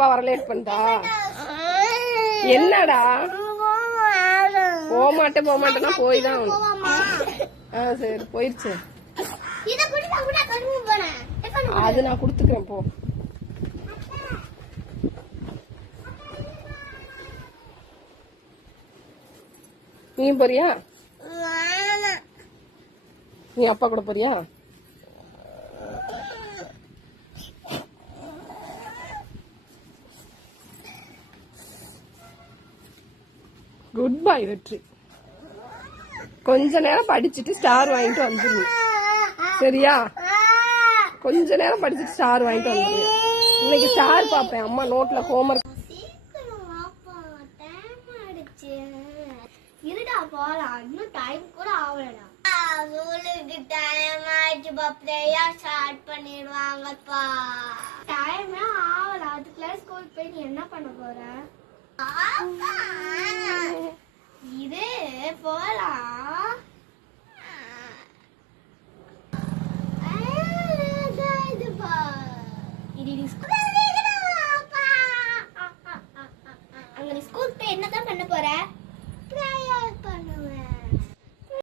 அப்பா வர லேட் பண்ணிட்டா? என்னடா போக மாட்டேன்னா போய் தான். சரி போயிருச்சு. அது நான் குடுத்துக்கிறேன் போ. நீ போறியா? நீ அப்பா கூட போறியா? குட் பை வெற்றி. கொஞ்ச நேரம் படிச்சுட்டு ஸ்டார் வாங்கிட்டு வந்துரு. சரியா? கொஞ்ச நேரம் படிச்சுட்டு ஸ்டார் வாங்கிட்டு வந்துரு. இன்னைக்கு ஸ்டார் பாப்பேன். அம்மா நோட்ல ஹோம்வொர்க். இருடா போலாம், இன்னும் டைம் கூட ஆகலடா. ஸ்கூலுக்கு டைம் ஆயிடுச்சு. ப்ரேயா ஸ்டார்ட் பண்ணிடுவாங்கப்பா. டைமே ஆகல, அதுக்குள்ள ஸ்கூல் போய் நீ என்ன பண்ண போற?